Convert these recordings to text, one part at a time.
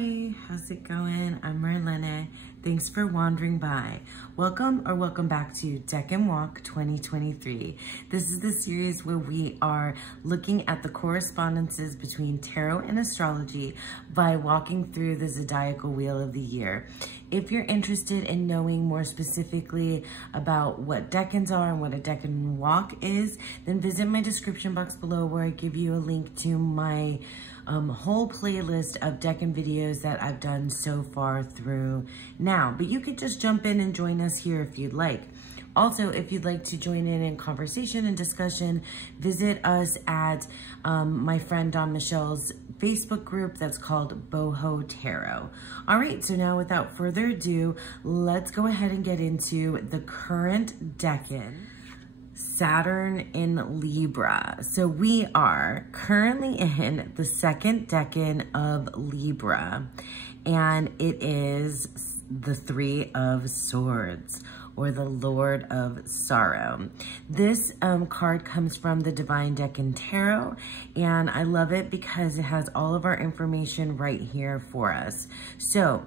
Hi, how's it going? I'm Marlene. Thanks for wandering by. Welcome back to Decan Walk 2023. This is the series where we are looking at the correspondences between tarot and astrology by walking through the zodiacal wheel of the year. If you're interested in knowing more specifically about what decans are and what a Decan Walk is, then visit my description box below where I give you a link to my whole playlist of Decan videos that I've done so far through now. But you could just jump in and join us here if you'd like. Also, if you'd like to join in conversation and discussion, visit us at my friend Dawn Michelle's Facebook group that's called Boho Tarot. All right, so now without further ado, let's go ahead and get into the current Decan. Saturn in Libra. So we are currently in the second decan of Libra, and it is the Three of Swords, or the Lord of Sorrow. This card comes from the Divine Decan Tarot, and I love it because it has all of our information right here for us. So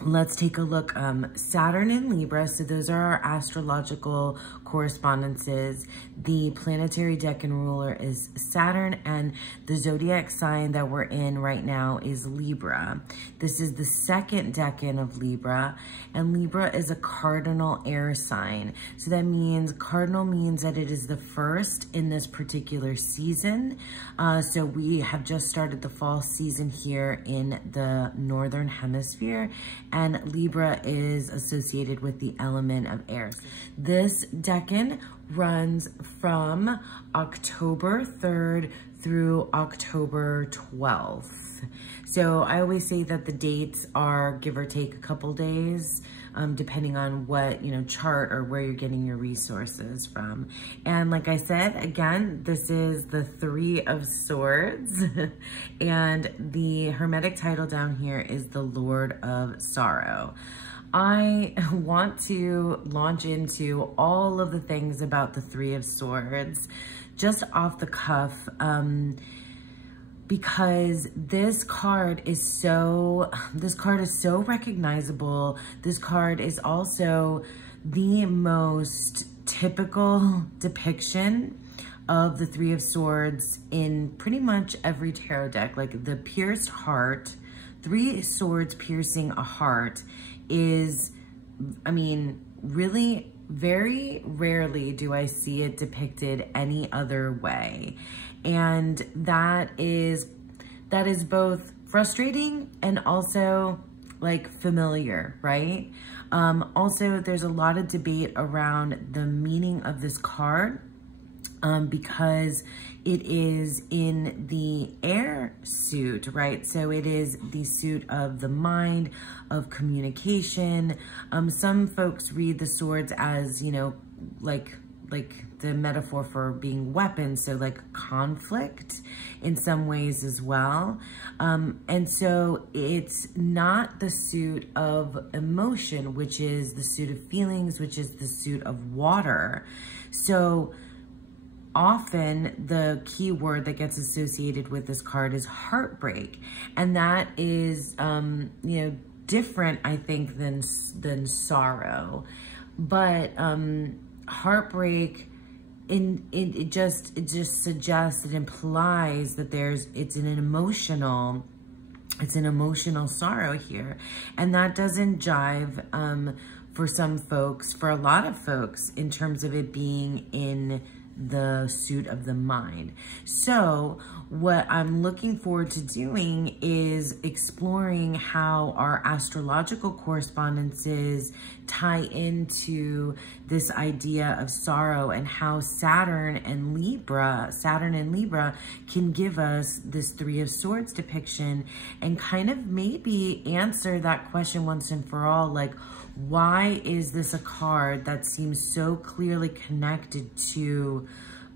let's take a look. Saturn in Libra, so those are our astrological correspondences. The planetary decan ruler is Saturn, and the zodiac sign that we're in right now is Libra. This is the second decan of Libra, and Libra is a cardinal air sign. So that means, cardinal means that it is the first in this particular season. So we have just started the fall season here in the Northern Hemisphere, and Libra is associated with the element of air. This decan runs from October 3rd through October 12th. So I always say that the dates are give or take a couple days, depending on what, chart or where you're getting your resources from. And like I said, again, this is the Three of Swords, and the Hermetic title down here is the Lord of Sorrow. I want to launch into all of the things about the Three of Swords just off the cuff, because this card is so recognizable. This card is also the most typical depiction of the Three of Swords in pretty much every tarot deck. Like the pierced heart, Three Swords piercing a heart is, really very rarely do I see it depicted any other way. And that is both frustrating and also like familiar, right? Also, there's a lot of debate around the meaning of this card, because it is in the air suit, right? So it is the suit of the mind, of communication. Some folks read the swords as, like the metaphor for being weapons, so like conflict in some ways as well. And so it's not the suit of emotion, which is the suit of feelings, which is the suit of water. So often the key word that gets associated with this card is heartbreak. And that is, different, I think, than sorrow. But heartbreak, it just suggests, it implies that it's an emotional sorrow here. And that doesn't jive for some folks, for a lot of folks, in terms of it being in the suit of the mind. So what I'm looking forward to doing is exploring how our astrological correspondences tie into this idea of sorrow, and how Saturn and Libra can give us this Three of Swords depiction, and kind of maybe answer that question once and for all, like, why is this a card that seems so clearly connected to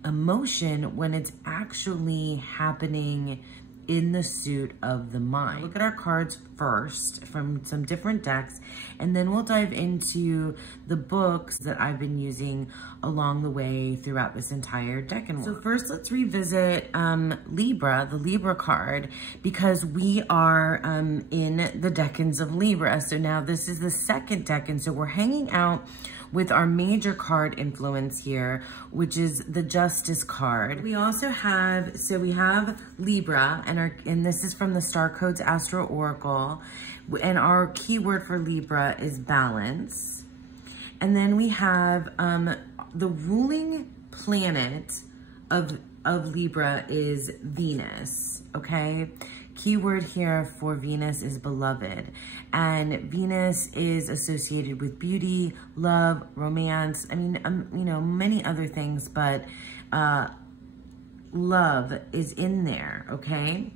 emotion when it's actually happening in the suit of the mind. Look at our cards first from some different decks, and then we'll dive into the books that I've been using along the way throughout this entire Decan Walk. So first, let's revisit Libra, the Libra card, because we are in the Decans of Libra. So now this is the second Decan, so we're hanging out with our major card influence here, which is the Justice card. We also have, so we have Libra, and this is from the Star Codes Astro Oracle, and our keyword for Libra is balance. And then we have the ruling planet of Libra is Venus, okay? Keyword here for Venus is beloved, and Venus is associated with beauty, love, romance. I mean, you know, many other things, but love is in there, okay?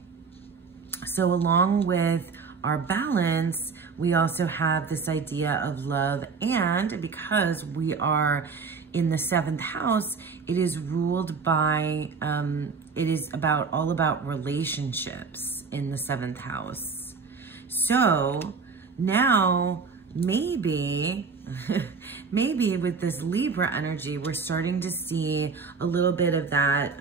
So along with our balance, we also have this idea of love, and because we are in the 7th house, it is ruled by, it is all about relationships in the 7th house. So now maybe, maybe with this Libra energy, we're starting to see a little bit of that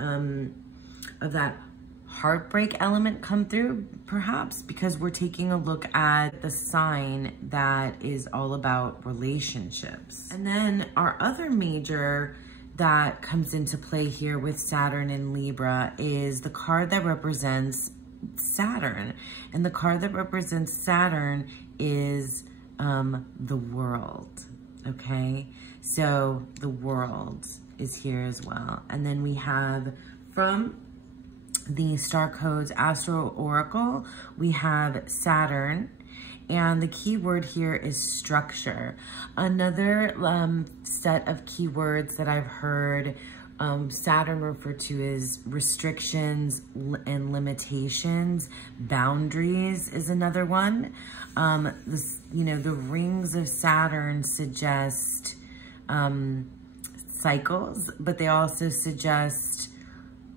heartbreak element come through, perhaps because we're taking a look at the sign that is all about relationships. And then our other major that comes into play here with Saturn and Libra is the card that represents Saturn. And the card that represents Saturn is the world, okay? So the world is here as well. And then we have from the Star Codes Astro Oracle, we have Saturn, and the keyword here is structure. Another set of keywords that I've heard Saturn referred to as restrictions and limitations. Boundaries is another one. You know, the rings of Saturn suggest cycles, but they also suggest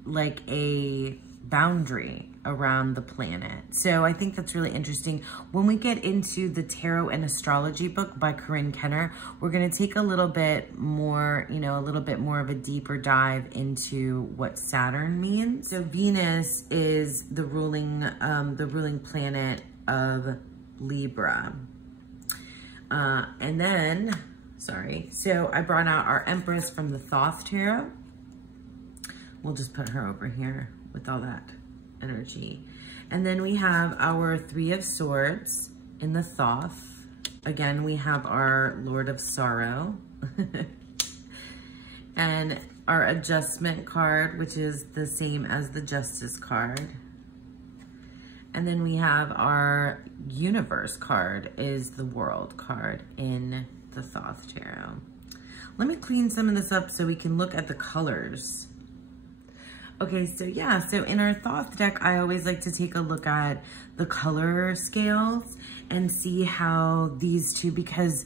like a boundary around the planet. So I think that's really interesting. When we get into the Tarot and Astrology book by Corinne Kenner, we're going to take a little bit more, you know, a little bit more of a deeper dive into what Saturn means. So Venus is the ruling planet of Libra. And then, sorry, so I brought out our Empress from the Thoth Tarot. We'll just put her over here with all that energy. And then we have our Three of Swords in the Thoth. Again, we have our Lord of Sorrow. And our Adjustment card, which is the same as the Justice card. And then we have our Universe card, is the World card in the Thoth Tarot. Let me clean some of this up so we can look at the colors. Okay, so yeah, so in our Thoth deck, I always like to take a look at the color scales and see how these two, because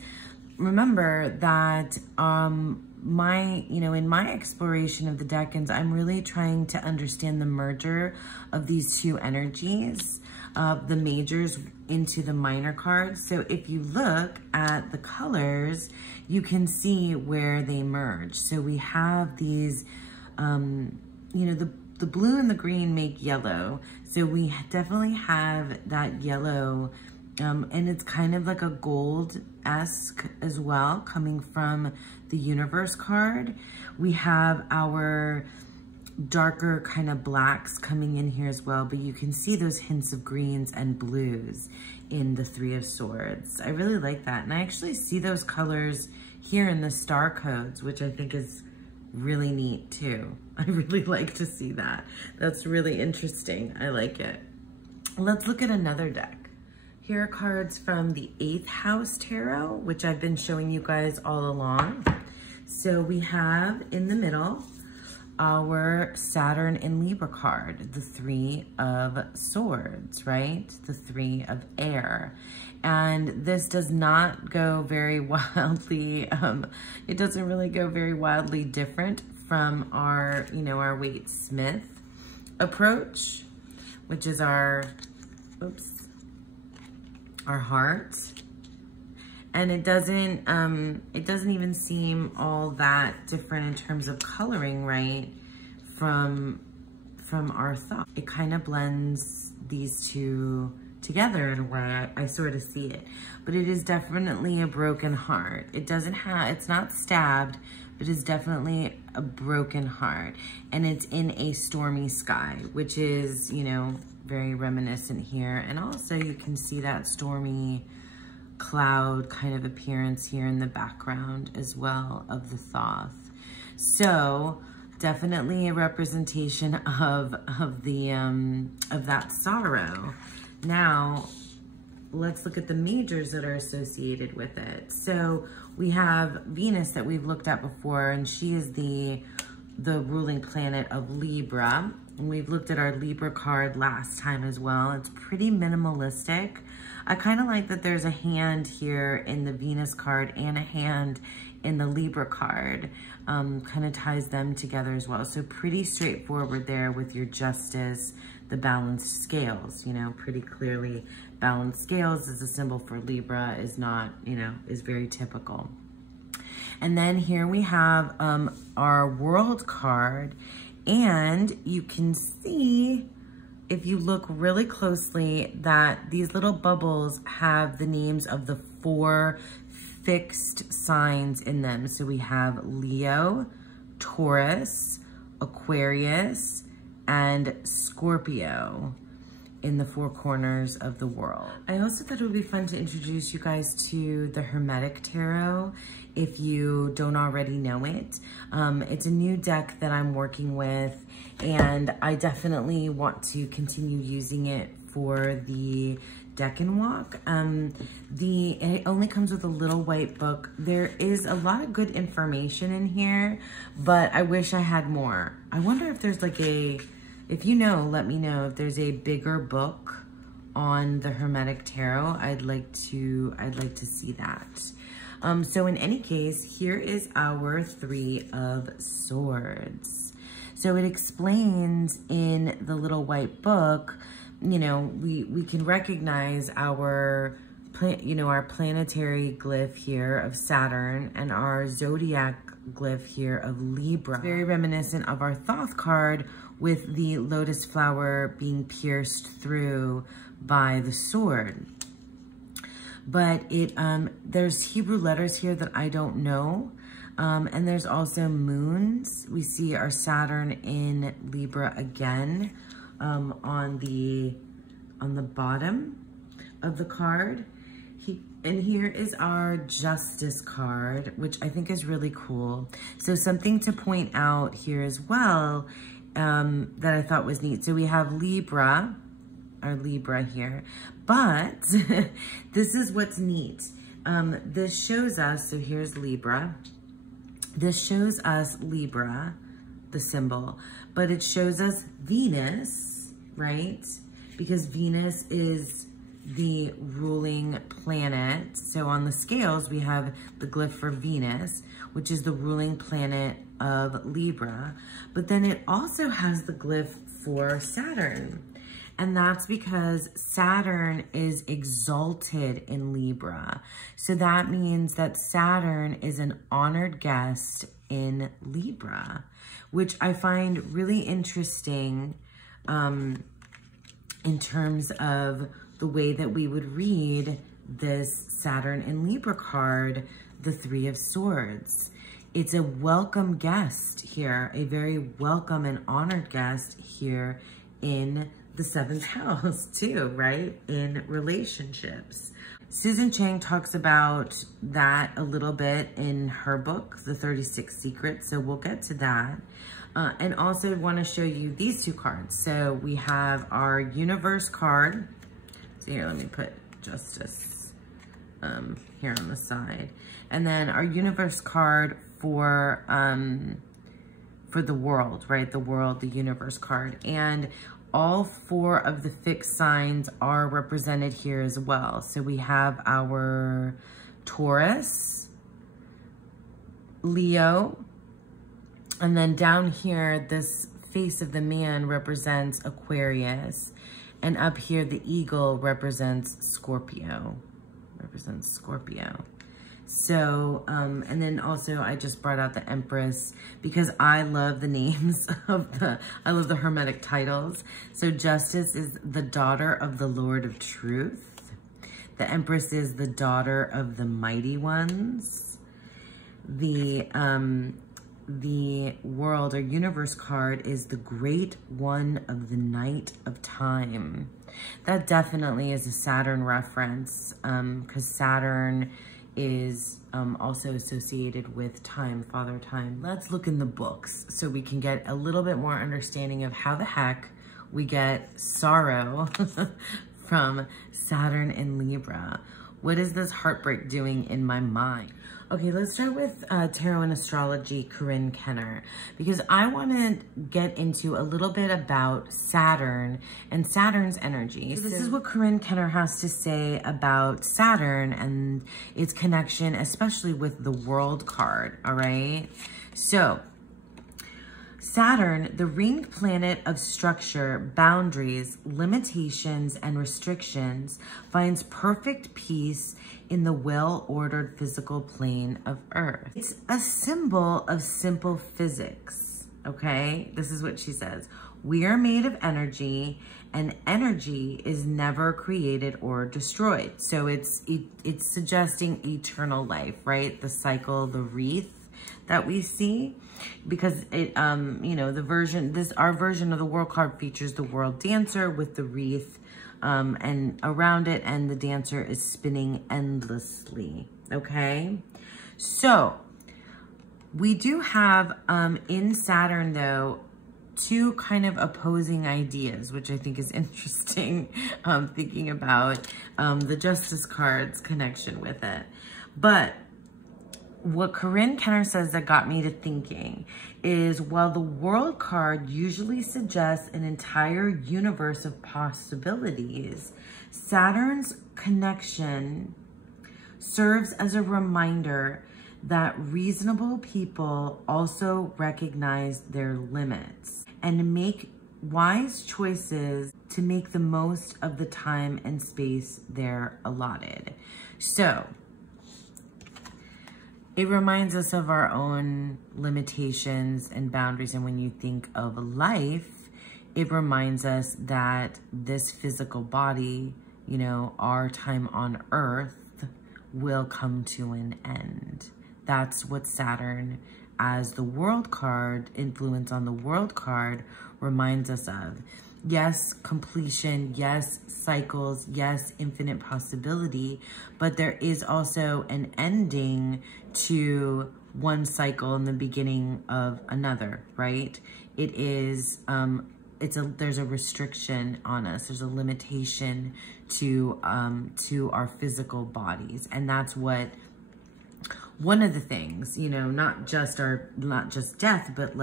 remember that in my exploration of the Decans, I'm really trying to understand the merger of these two energies, the majors into the minor cards. So if you look at the colors, you can see where they merge. So we have these, you know, the blue and the green make yellow. So we definitely have that yellow, and it's kind of like a gold-esque as well, coming from the Universe card. We have our darker kind of blacks coming in here as well, but you can see those hints of greens and blues in the Three of Swords. I really like that. And I actually see those colors here in the Star Codes, which I think is really neat too. I really like to see that. That's really interesting. I like it. Let's look at another deck. Here are cards from the 8th House Tarot, which I've been showing you guys all along. So we have in the middle our Saturn and Libra card, the Three of Swords, right? The Three of Air. And this does not go very wildly, it doesn't really go very wildly different from our, you know, our Waite Smith approach. which is our, our heart. And it doesn't even seem all that different in terms of coloring, right? From our thought. It kind of blends these two together in a way. I sort of see it, but it is definitely a broken heart. It doesn't have, it's not stabbed, but it's definitely a broken heart. And it's in a stormy sky, which is, you know, very reminiscent here. And also you can see that stormy cloud kind of appearance here in the background as well of the Thoth. So definitely a representation of that sorrow. Now let's look at the majors that are associated with it. So we have Venus that we've looked at before, and she is the ruling planet of Libra. And we've looked at our Libra card last time as well. It's pretty minimalistic. I kind of like that there's a hand here in the Venus card and a hand in the Libra card. Kind of ties them together as well. So pretty straightforward there with your justice, the balanced scales, you know, pretty clearly balanced scales as a symbol for Libra is not, you know, is very typical. And then here we have our world card, and you can see, if you look really closely, that these little bubbles have the names of the 4 fixed signs in them. So we have Leo, Taurus, Aquarius, and Scorpio in the 4 corners of the world. I also thought it would be fun to introduce you guys to the Hermetic Tarot if you don't already know it. It's a new deck that I'm working with, and I definitely want to continue using it for the Decan Walk. It only comes with a little white book. There is a lot of good information in here, but I wish I had more. I wonder if there's like if you know, let me know if there's a bigger book on the Hermetic Tarot. I'd like to see that. So in any case, here is our 3 of Swords. So it explains in the little white book, you know, we can recognize our planetary glyph here of Saturn and our zodiac glyph here of Libra. Very reminiscent of our Thoth card with the lotus flower being pierced through by the sword. But there's Hebrew letters here that I don't know. And there's also moons. We see our Saturn in Libra again on the bottom of the card. And here is our Justice card, which I think is really cool. So something to point out here as well that I thought was neat. So we have Libra, our Libra here, but this is what's neat. This shows us, so here's Libra. This shows us Libra, the symbol, but it shows us Venus, right? Because Venus is the ruling planet. So on the scales, we have the glyph for Venus, which is the ruling planet of Libra. But then it also has the glyph for Saturn. And that's because Saturn is exalted in Libra. So that means that Saturn is an honored guest in Libra, which I find really interesting in terms of the way that we would read this Saturn in Libra card, the 3 of Swords. It's a welcome guest here, a very welcome and honored guest here in the 7th house too, right? In relationships. Susan Chang talks about that a little bit in her book, The 36 Secrets, so we'll get to that. And also want to show you these 2 cards. So we have our Universe card. So here, let me put Justice here on the side. And then our Universe card for the world, right? The world, the Universe card. And all 4 of the fixed signs are represented here as well. So we have our Taurus, Leo, and then down here, this face of the man represents Aquarius. And up here, the eagle represents Scorpio. So, and then also I just brought out the Empress because I love the names of I love the Hermetic titles. So Justice is the daughter of the Lord of Truth. The Empress is the daughter of the Mighty Ones. The World or Universe card is the Great One of the Night of Time. That definitely is a Saturn reference, because Saturn is also associated with time, Father Time. Let's look in the books so we can get a little bit more understanding of how the heck we get sorrow from Saturn in Libra. What is this heartbreak doing in my mind? Okay, let's start with Tarot and Astrology, Corinne Kenner, because I want to get into a little bit about Saturn and Saturn's energy. So this is what Corinne Kenner has to say about Saturn and its connection, especially with the World card, all right? So, Saturn, the ringed planet of structure, boundaries, limitations, and restrictions, finds perfect peace in the well-ordered physical plane of Earth. It's a symbol of simple physics, okay? This is what she says. We are made of energy, and energy is never created or destroyed. So it's suggesting eternal life, right? The cycle, the wreath that we see, because it, you know, our version of the World card features the World Dancer with the wreath and around it, and the dancer is spinning endlessly, okay? So we do have in Saturn, though, two kind of opposing ideas, which I think is interesting, thinking about the Justice card's connection with it. But what Corinne Kenner says that got me to thinking is, while the World card usually suggests an entire universe of possibilities, Saturn's connection serves as a reminder that reasonable people also recognize their limits and make wise choices to make the most of the time and space they're allotted. So it reminds us of our own limitations and boundaries. And when you think of life, it reminds us that this physical body, you know, our time on Earth will come to an end. That's what Saturn, as the World card, influence on the World card, reminds us of. Yes, completion, yes, cycles, yes, infinite possibility, but there is also an ending to one cycle and the beginning of another, right? It is, there's a restriction on us. There's a limitation to our physical bodies. And that's what, one of the things, you know, not just death, but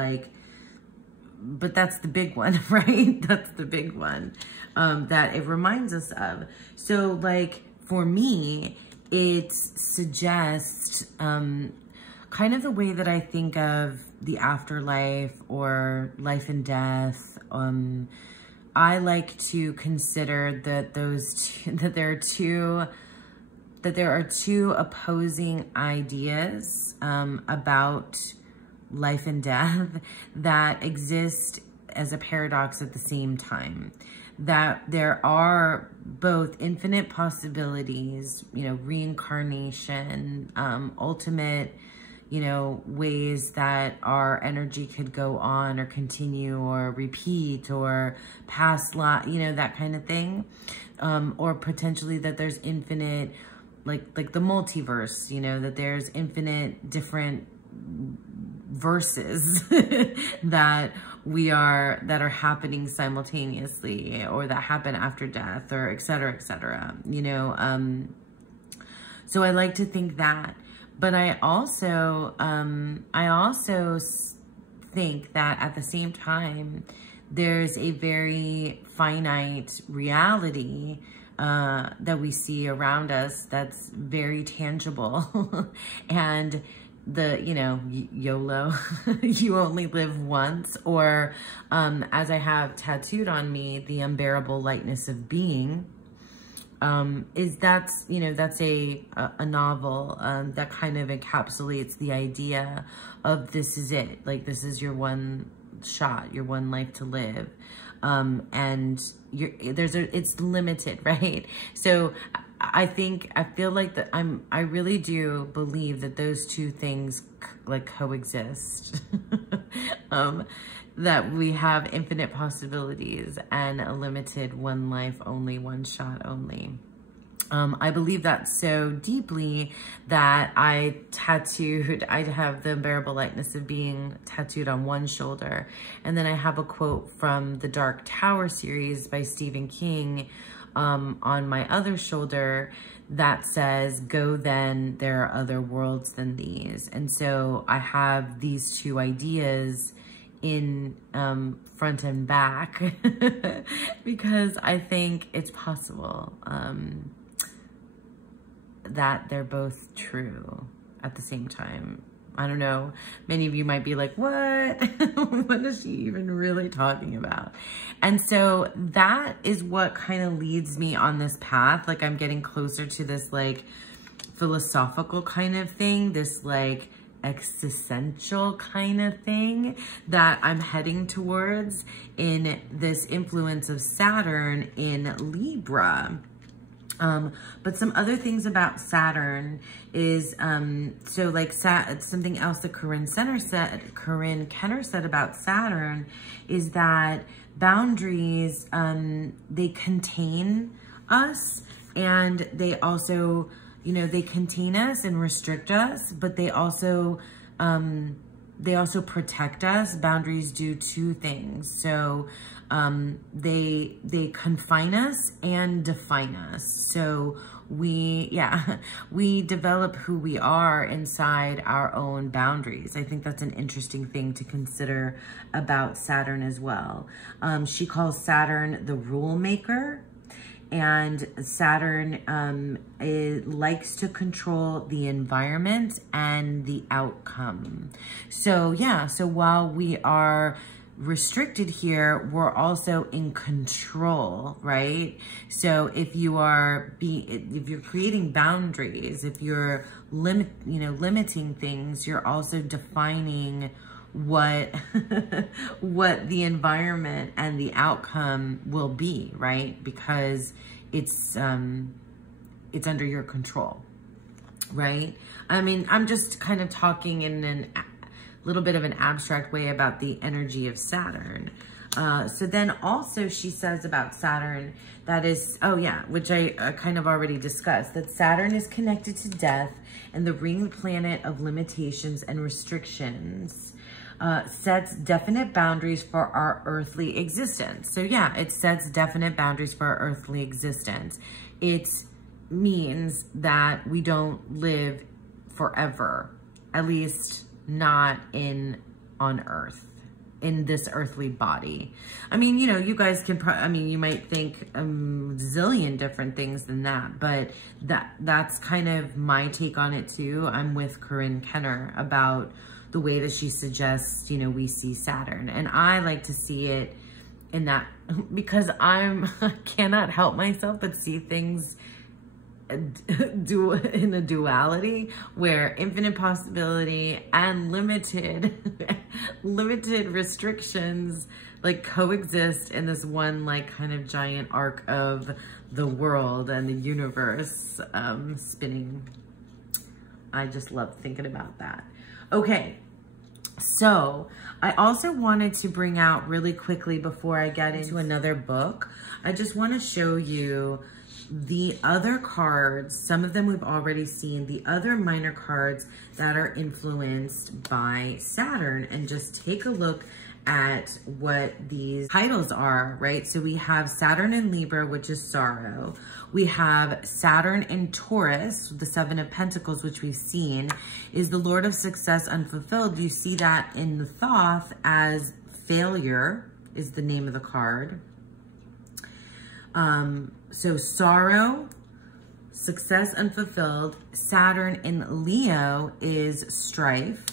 that's the big one, right? That's the big one that it reminds us of. So like for me, it suggests kind of the way that I think of the afterlife or life and death. I like to consider that there are two opposing ideas about life and death that exist as a paradox at the same time. That there are both infinite possibilities, you know, reincarnation, ultimate, you know, ways that our energy could go on or continue or repeat or past life, you know, that kind of thing. Or potentially that there's infinite, like the multiverse, you know, that there's infinite different verses that are happening simultaneously, or that happen after death, or et cetera, you know. So I like to think that, but I also think that at the same time, there's a very finite reality that we see around us that's very tangible. And you know, YOLO, you only live once, or as I have tattooed on me, the unbearable lightness of being, that's a novel that kind of encapsulates the idea of this is it, like this is your one shot, your one life to live, and it's limited, right? So I feel like that I really do believe that those two things like coexist. That we have infinite possibilities and a limited one life only, one shot only. I believe that so deeply that I have the unbearable lightness of being tattooed on one shoulder. And then I have a quote from the Dark Tower series by Stephen King on my other shoulder that says, "Go then, there are other worlds than these." And so I have these two ideas in front and back because I think it's possible that they're both true at the same time. I don't know. Many of you might be like, what? What is she even really talking about? And so that is what kind of leads me on this path. Like I'm getting closer to this like philosophical kind of thing, this like existential kind of thing that I'm heading towards in this influence of Saturn in Libra. But some other things about Saturn is, so like something else that Corinne Kenner said about Saturn is that boundaries, they contain us, and they also, you know, they contain us and restrict us, but they also protect us. Boundaries do two things. So they confine us and define us. So we develop who we are inside our own boundaries. I think that's an interesting thing to consider about Saturn as well. She calls Saturn the rule maker. And Saturn likes to control the environment and the outcome. So yeah, so while we are restricted here, we're also in control, right? So if you're creating boundaries, if you're limiting things, you're also defining what what the environment and the outcome will be, right? Because it's under your control, right? I mean, I'm just kind of talking in a little bit of an abstract way about the energy of Saturn. So then also she says about Saturn, that is, oh yeah, which I kind of already discussed, that Saturn is connected to death and the ring planet of limitations and restrictions. Sets definite boundaries for our earthly existence. So yeah, it sets definite boundaries for our earthly existence. It means that we don't live forever, at least not on Earth, in this earthly body. I mean, you know, you guys can, you might think a zillion different things than that, but that's kind of my take on it too. I'm with Corinne Kenner about the way that she suggests, you know, we see Saturn. And I like to see it in that, because I cannot help myself but see things in a duality where infinite possibility and limited restrictions like coexist in this one like kind of giant arc of the world and the universe spinning. I just love thinking about that. Okay, so I also wanted to bring out really quickly before I get into another book, I just want to show you the other cards. Some of them we've already seen, the other minor cards that are influenced by Saturn, and just take a look at what these titles are, right? So we have Saturn in Libra, which is sorrow. We have Saturn in Taurus, the Seven of Pentacles, which we've seen, is the Lord of Success Unfulfilled. You see that in the Thoth as failure is the name of the card. So sorrow, success unfulfilled. Saturn in Leo is strife.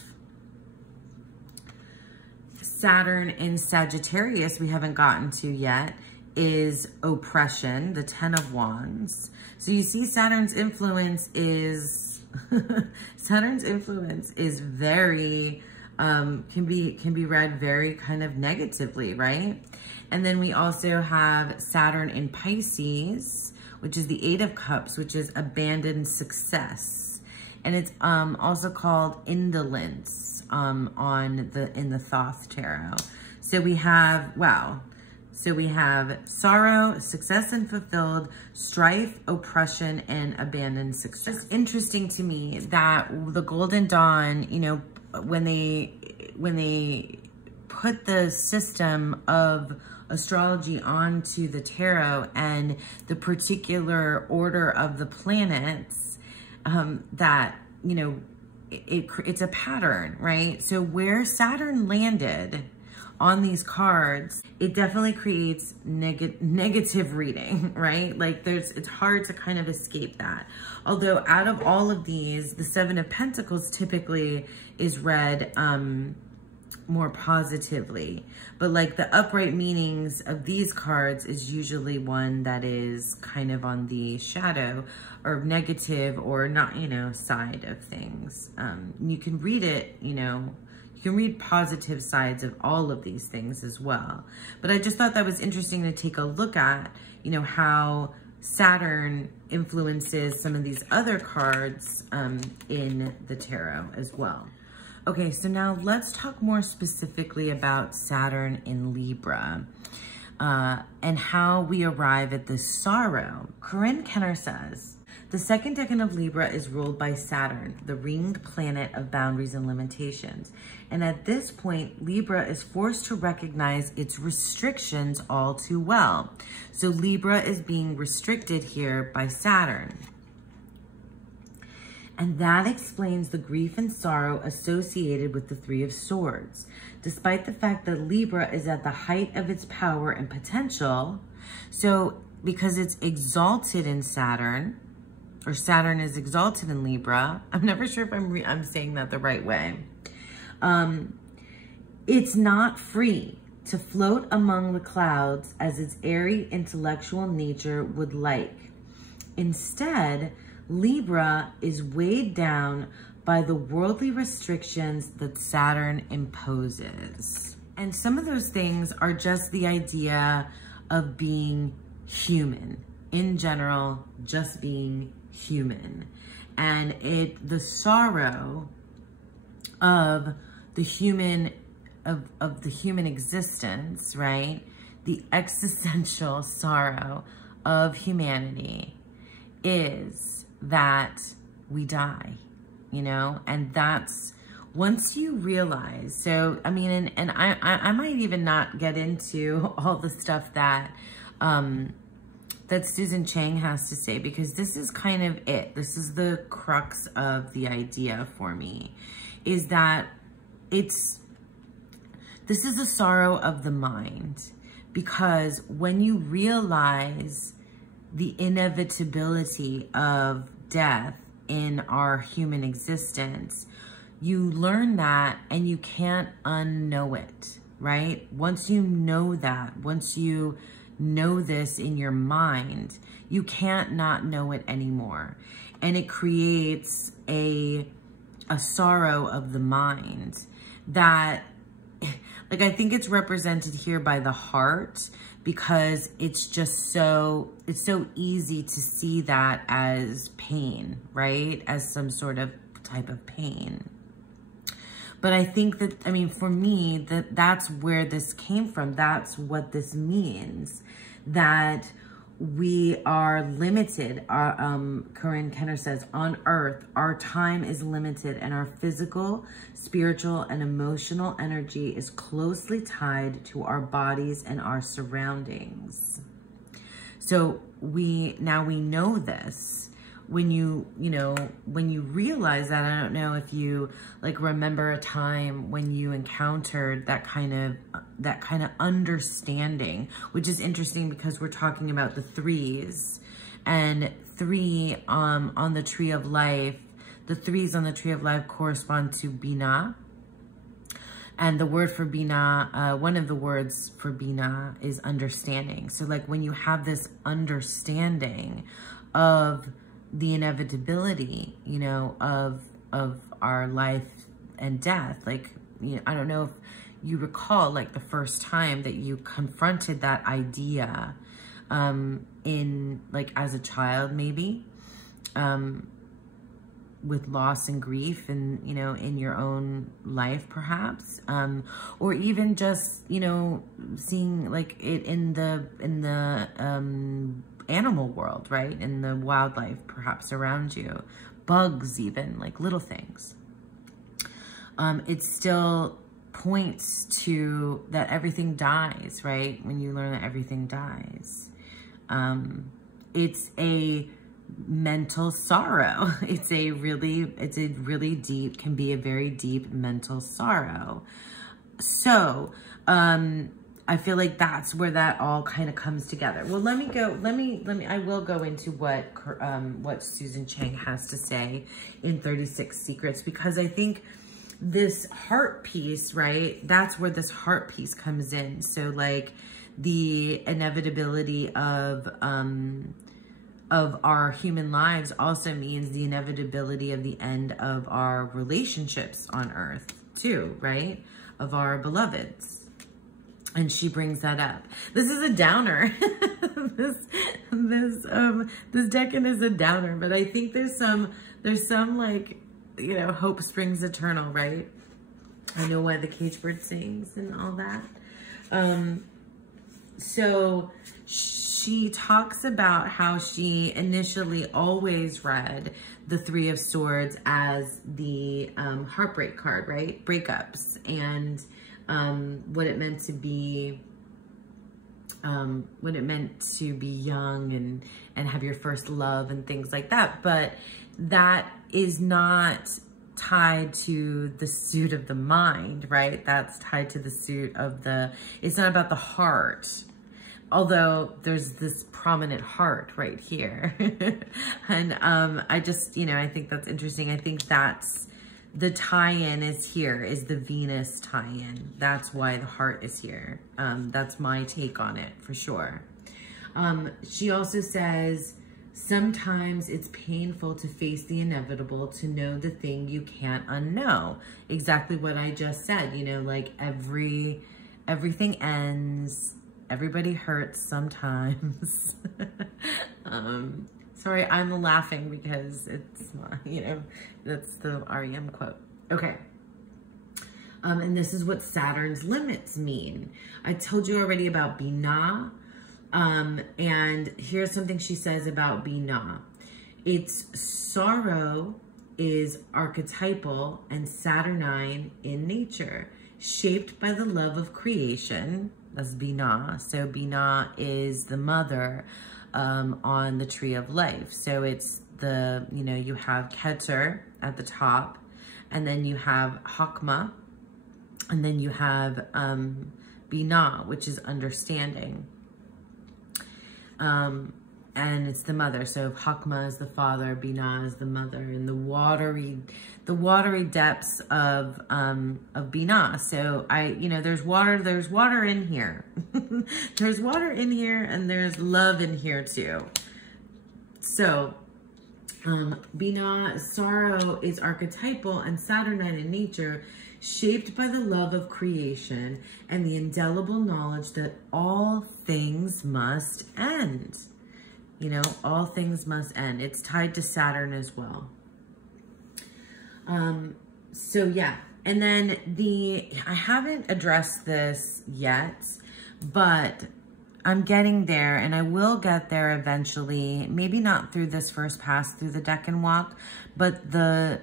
Saturn in Sagittarius, we haven't gotten to yet, is oppression, the 10 of Wands. So you see Saturn's influence is, Saturn's influence is very, can be read very kind of negatively, right? And then we also have Saturn in Pisces, which is the 8 of Cups, which is abandoned success. And it's also called indolence in the Thoth Tarot. So we have, wow. So we have sorrow, success unfulfilled, strife, oppression, and abandoned success. It's interesting to me that the Golden Dawn, you know, when they put the system of astrology onto the tarot and the particular order of the planets, that, you know, it's a pattern, right? So where Saturn landed on these cards, it definitely creates negative reading, right? Like it's hard to kind of escape that. Although out of all of these, the 7 of Pentacles typically is read more positively. But like the upright meanings of these cards is usually one that is kind of on the shadow or negative or not, you know, side of things. You can read it, you know, you can read positive sides of all of these things as well. But I just thought that was interesting to take a look at, you know, how Saturn influences some of these other cards in the tarot as well. Okay, so now let's talk more specifically about Saturn in Libra and how we arrive at this sorrow. Corinne Kenner says, the second decan of Libra is ruled by Saturn, the ringed planet of boundaries and limitations. And at this point, Libra is forced to recognize its restrictions all too well. So Libra is being restricted here by Saturn. And that explains the grief and sorrow associated with the 3 of Swords. Despite the fact that Libra is at the height of its power and potential, so because it's exalted in Saturn, or Saturn is exalted in Libra, I'm never sure if I'm saying that the right way. It's not free to float among the clouds as its airy intellectual nature would like. Instead, Libra is weighed down by the worldly restrictions that Saturn imposes. And some of those things are just the idea of being human. In general, just being human. And the sorrow of the human, of the human existence, right? The existential sorrow of humanity is that we die, you know, and that's once you realize. So, I mean, and I might even not get into all the stuff that, that Susan Chang has to say, because this is kind of it. This is the crux of the idea for me, is that this is the sorrow of the mind, because when you realize the inevitability of death in our human existence, you learn that and you can't unknow it, right? Once you know that, once you know this in your mind, you can't not know it anymore. And it creates a sorrow of the mind that, like, I think it's represented here by the heart, because it's just so, it's so easy to see that as pain, right? As some sort of type of pain. But I think that, I mean, for me, that's where this came from. That's what this means, that we are limited. Corinne Kenner says, on Earth, our time is limited and our physical, spiritual, and emotional energy is closely tied to our bodies and our surroundings. So now we know this. When you realize that, I don't know if you like remember a time when you encountered that kind of understanding, which is interesting because we're talking about the 3s, and 3 on the tree of life, the 3s on the tree of life correspond to Bina. And the word for Bina, one of the words for Bina is understanding. So like when you have this understanding of the inevitability, you know, of our life and death, like, you know, I don't know if you recall like the first time that you confronted that idea in like as a child, maybe, with loss and grief and, you know, in your own life perhaps, or even just, you know, seeing like it in the animal world, right? In the wildlife perhaps around you, bugs, even like little things. It still points to that everything dies, right? When you learn that everything dies. It's a mental sorrow. It's a really deep, can be a very deep mental sorrow. So, I feel like that's where that all kind of comes together. Well, I will go into what Susan Chang has to say in 36 Secrets, because I think this heart piece, right? That's where this heart piece comes in. So like the inevitability of our human lives also means the inevitability of the end of our relationships on earth too, right? Of our beloveds. And she brings that up. This is a downer. this Decan is a downer, but I think there's some like, you know, hope springs eternal, right? I know why the cage bird sings and all that. So she talks about how she initially always read the 3 of Swords as the heartbreak card, right? Breakups and what it meant to be, young and have your first love and things like that. But that is not tied to the suit of the mind, right? That's tied to the suit of it's not about the heart. Although there's this prominent heart right here. And I just, you know, I think that's interesting. I think that's the tie-in is here, is the Venus tie-in. That's why the heart is here. That's my take on it for sure. She also says, sometimes it's painful to face the inevitable, to know the thing you can't unknow. Exactly what I just said, you know, like everything ends. Everybody hurts sometimes. Sorry, I'm laughing because it's not, you know, that's the REM quote. Okay. And this is what Saturn's limits mean. I told you already about Bina. And here's something she says about Bina. Its sorrow is archetypal and Saturnine in nature, shaped by the love of creation. That's Bina. So Bina is the mother on the tree of life. So it's the, you know, you have Keter at the top, and then you have Hakma, and then you have Bina, which is understanding. And it's the mother. So Hakma is the father, Bina is the mother, and the watery depths of Bina. So you know, there's water in here. There's water in here, and there's love in here too. So Bina, sorrow is archetypal and Saturnine in nature, shaped by the love of creation and the indelible knowledge that all things must end. You know, all things must end. It's tied to Saturn as well. So yeah, and then I haven't addressed this yet, but I'm getting there, and I will get there eventually. Maybe not through this first pass through the Decan Walk, but the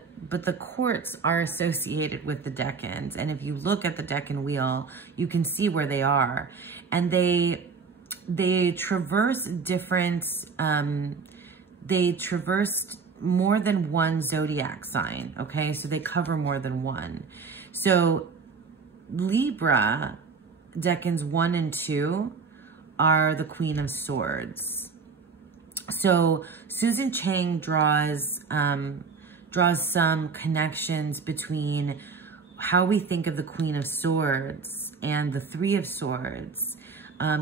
courts are associated with the Decans. And if you look at the Decan wheel, you can see where they are, and they traverse different, they traversed more than one zodiac sign, okay? So they cover more than one. So Libra, Decans 1 and 2, are the Queen of Swords. So Susan Chang draws some connections between how we think of the Queen of Swords and the Three of Swords,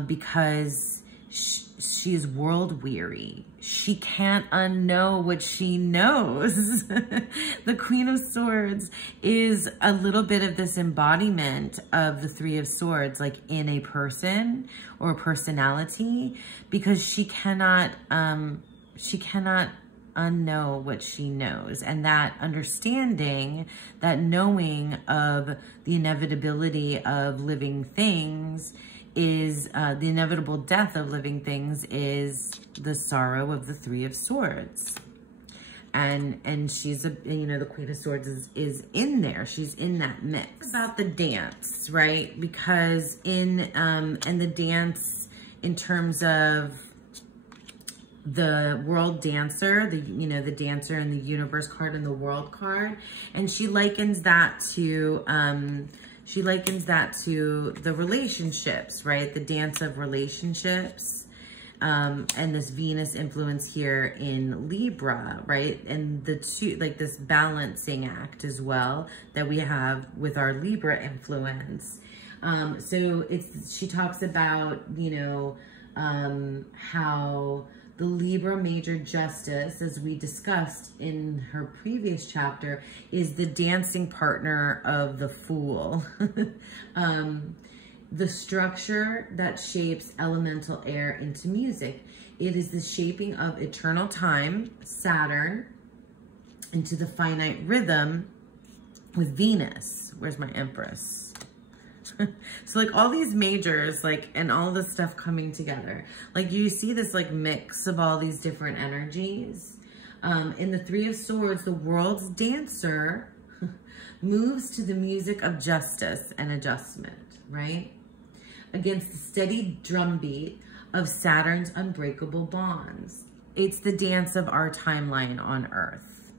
because she is world weary. She can't unknow what she knows. The Queen of Swords is a little bit of this embodiment of the Three of Swords, like in a person or a personality, because she cannot unknow what she knows. And that understanding, that knowing of the inevitability of living things is, the inevitable death of living things is the sorrow of the Three of Swords. And she's the Queen of Swords is in there. She's in that mix. It's about the dance, right? Because and the dance in terms of the world dancer, the dancer and the universe card and the world card. And she likens that to, the relationships, right? The dance of relationships. And this Venus influence here in Libra, right? And the two, like this balancing act as well that we have with our Libra influence. So she talks about, how the Libra major justice, as we discussed in her previous chapter, is the dancing partner of the Fool. The structure that shapes elemental air into music. It is the shaping of eternal time, Saturn, into the finite rhythm with Venus. Where's my Empress? So like all these majors, like, and all this stuff coming together. Like you see this like mix of all these different energies. In the Three of Swords, the world's dancer moves to the music of justice and adjustment, right? Against the steady drumbeat of Saturn's unbreakable bonds. It's the dance of our timeline on Earth.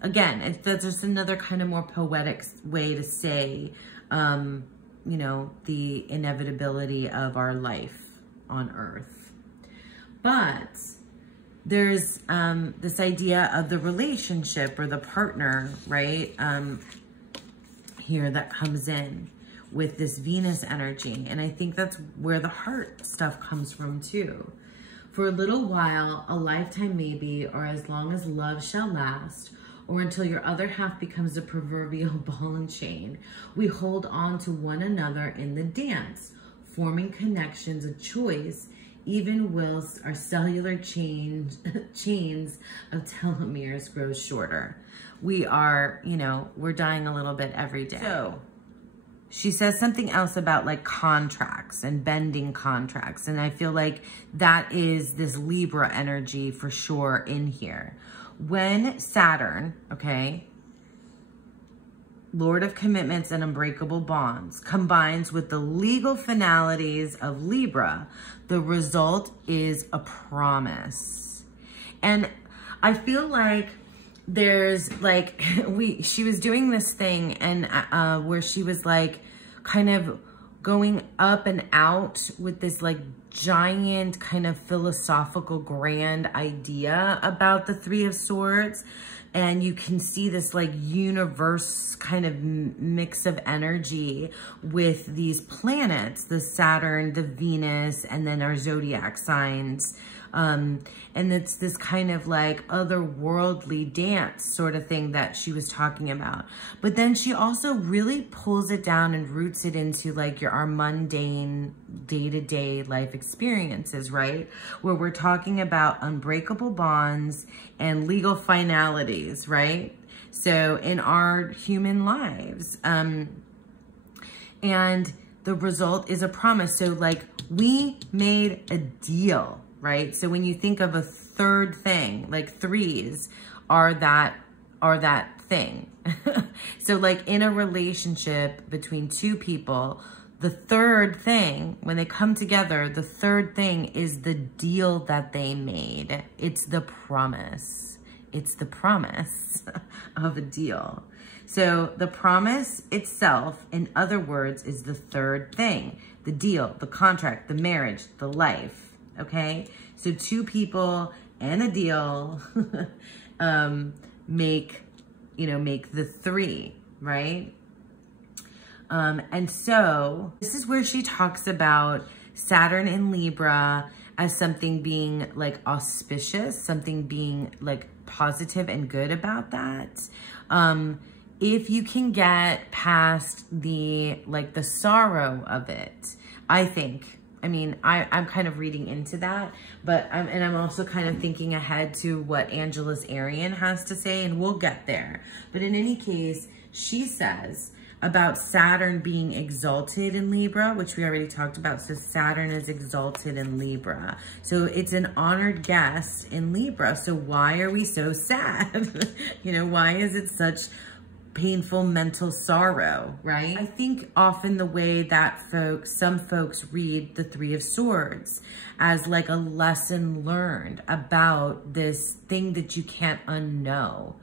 Again, that's just another kind of more poetic way to say, the inevitability of our life on Earth. But there's this idea of the relationship or the partner, right? Here that comes in with this Venus energy. And I think that's where the heart stuff comes from too. For a little while, a lifetime maybe, or as long as love shall last, or until your other half becomes a proverbial ball and chain, we hold on to one another in the dance, forming connections of choice, even whilst our cellular chains of telomeres grow shorter. We are, we're dying a little bit every day. So she says something else about like contracts and bending contracts. And I feel like that is this Libra energy for sure in here. When Saturn, okay, Lord of commitments and unbreakable bonds, combines with the legal finalities of Libra, the result is a promise. And I feel like there's like, she was doing this thing and where she was like kind of going up and out with this like giant kind of philosophical grand idea about the Three of Swords. And you can see this like universe kind of mix of energy with these planets, the Saturn, the Venus, and then our zodiac signs. And it's this kind of like otherworldly dance sort of thing that she was talking about. But then she also really pulls it down and roots it into like our mundane day-to-day life experiences, right? Where we're talking about unbreakable bonds and legal finalities, right? So in our human lives, and the result is a promise. So like we made a deal, right? So when you think of a third thing, like threes are that thing. So like in a relationship between two people, the third thing, when they come together, the third thing is the deal that they made. It's the promise. It's the promise of a deal. So the promise itself, in other words, is the third thing. The deal, the contract, the marriage, the life. Okay, so two people and a deal make the 3, right? And so this is where she talks about Saturn in Libra as something being like auspicious, something being like positive and good about that. If you can get past the sorrow of it, I think. I mean, I'm kind of reading into that, but I'm also kind of thinking ahead to what Angelus Arian has to say, and we'll get there. But in any case, she says about Saturn being exalted in Libra, which we already talked about. So Saturn is exalted in Libra. So it's an honored guest in Libra. So why are we so sad? Why is it such painful mental sorrow, right? I think often the way that some folks read the 3 of Swords as like a lesson learned about this thing that you can't unknow.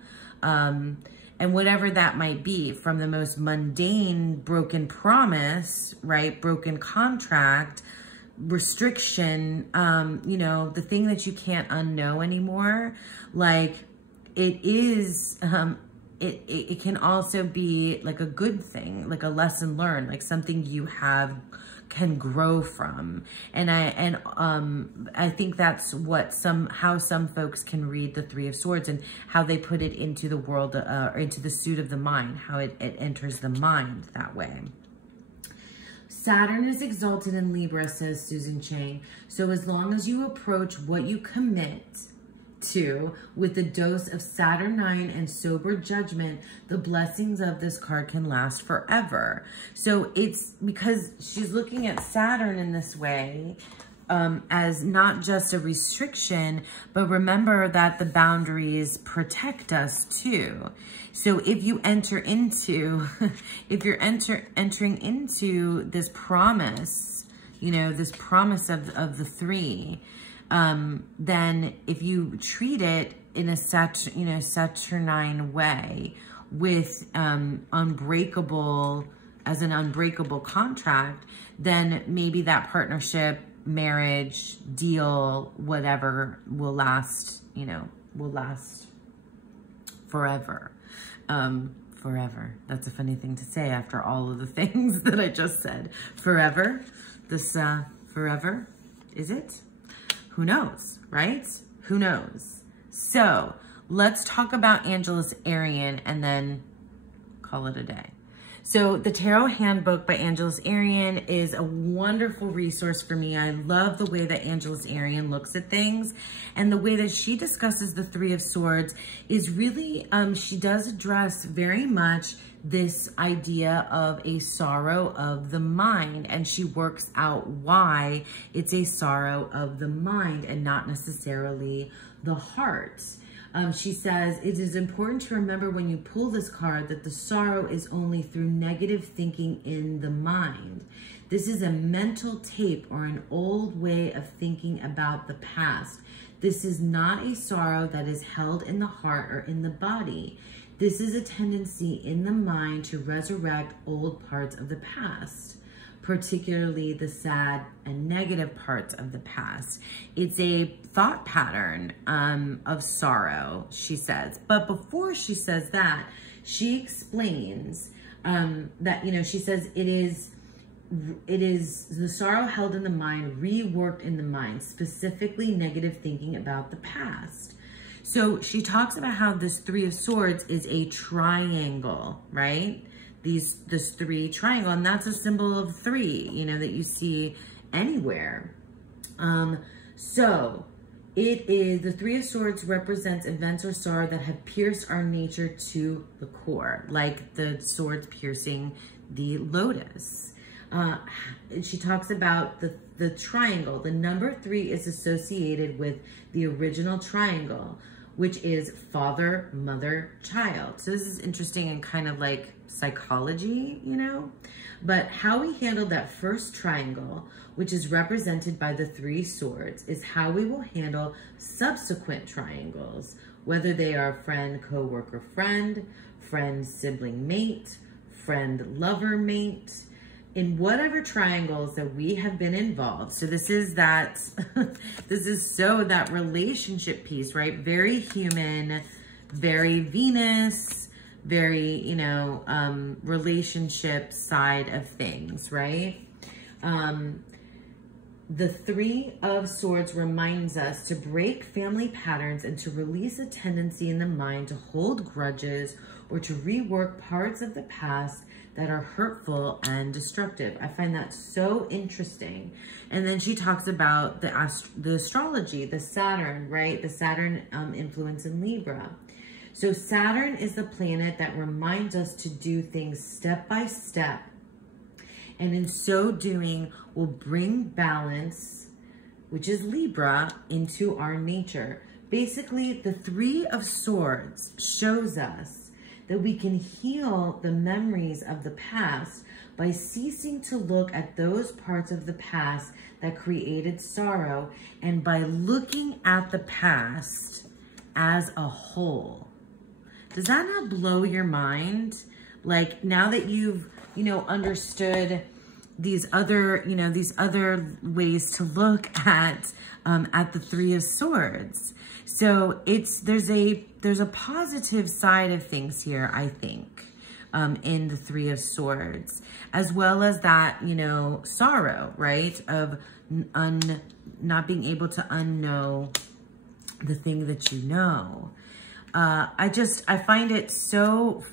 And whatever that might be, from the most mundane broken promise, right? Broken contract, restriction, the thing that you can't unknow anymore. Like it is, it can also be like a good thing, like a lesson learned, like something you can grow from. And I think that's what how some folks can read the 3 of Swords and how they put it into the world, or into the suit of the mind, how it enters the mind that way. Saturn is exalted in Libra, says Susan Chang. So as long as you approach what you commit to with a dose of Saturnine and sober judgment, the blessings of this card can last forever. So it's because she's looking at Saturn in this way, as not just a restriction, but remember that the boundaries protect us too. So if you enter into, if you're entering into this promise, this promise of the 3, then if you treat it in a Saturnine way with unbreakable contract, then maybe that partnership, marriage, deal, whatever will last, forever. Forever. That's a funny thing to say after all of the things that I just said. Forever. This forever, is it? Who knows, right? Who knows? So let's talk about Angelus Arian and then call it a day. So the Tarot Handbook by Angelus Arian is a wonderful resource for me. I love the way that Angelus Arian looks at things, and the way that she discusses the 3 of Swords is really, she does address very much this idea of a sorrow of the mind, and she works out why it's a sorrow of the mind and not necessarily the heart. She says, it is important to remember when you pull this card that the sorrow is only through negative thinking in the mind. This is a mental tape or an old way of thinking about the past. This is not a sorrow that is held in the heart or in the body. This is a tendency in the mind to resurrect old parts of the past, particularly the sad and negative parts of the past. It's a thought pattern of sorrow, she says. But before she says that, she explains that, she says it is the sorrow held in the mind, reworked in the mind, specifically negative thinking about the past. So she talks about how this 3 of Swords is a triangle, right? This 3 triangle, and that's a symbol of 3, that you see anywhere. So it is, the 3 of Swords represents events or sorrow that have pierced our nature to the core, like the swords piercing the lotus. She talks about the triangle. The number 3 is associated with the original triangle, which is father, mother, child. So this is interesting and kind of like psychology, But how we handle that first triangle, which is represented by the 3 swords, is how we will handle subsequent triangles, whether they are friend, co-worker, friend, sibling, mate, friend, lover, mate. in whatever triangles that we have been involved. So this is that, this is so that relationship piece, right? Very human, very Venus, very, you know, relationship side of things, right? The Three of Swords reminds us to break family patterns and to release a tendency in the mind to hold grudges or to rework parts of the past that are hurtful and destructive. I find that so interesting. And then she talks about the astrology, the Saturn, right? The Saturn influence in Libra. So Saturn is the planet that reminds us to do things step by step. And in so doing, will bring balance, which is Libra, into our nature. Basically, the Three of Swords shows us that we can heal the memories of the past by ceasing to look at those parts of the past that created sorrow and by looking at the past as a whole. Does that not blow your mind? Like, now that you've, you know, understood these other, you know, these other ways to look at the Three of Swords. So there's a positive side of things here, I think, in the Three of Swords, as well as that, you know, sorrow, right? Of not being able to unknow the thing that you know. I find it so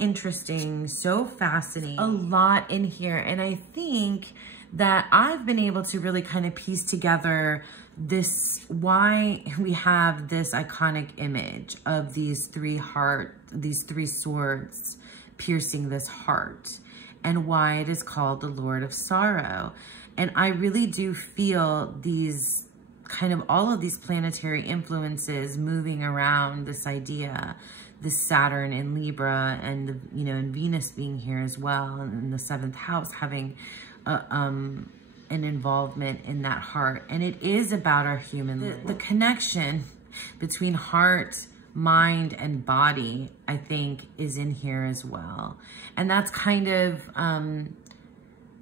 interesting, so fascinating, a lot in here. And I think that I've been able to really kind of piece together why we have this iconic image of these three swords piercing this heart, and why it is called the Lord of Sorrow. And I really do feel these kind of all of these planetary influences moving around this idea, this Saturn in Libra, and you know, and Venus being here as well, and the 7th house having an involvement in that heart. And it is about our human the connection between heart, mind, and body, I think, is in here as well. And that's kind of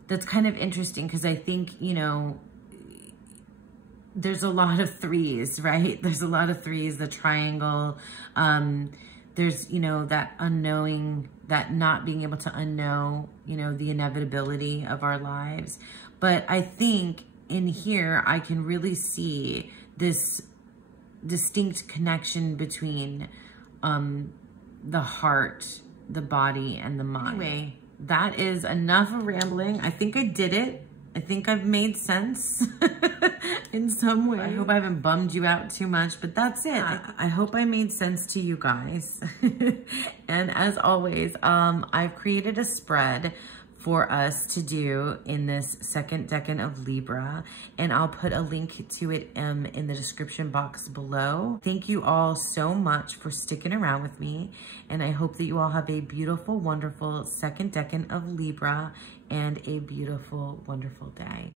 interesting, because I think, you know, there's a lot of threes, right? There's a lot of threes, the triangle. There's, you know, that unknowing, that not being able to unknow, you know, the inevitability of our lives. But I think in here, I can really see this distinct connection between the heart, the body, and the mind. Anyway, that is enough of rambling. I think I did it. I think I've made sense in some way. I hope I haven't bummed you out too much, but that's it. I hope I made sense to you guys. And as always, I've created a spread for us to do in this second decan of Libra, and I'll put a link to it in the description box below. Thank you all so much for sticking around with me, and I hope that you all have a beautiful, wonderful second decan of Libra and a beautiful, wonderful day.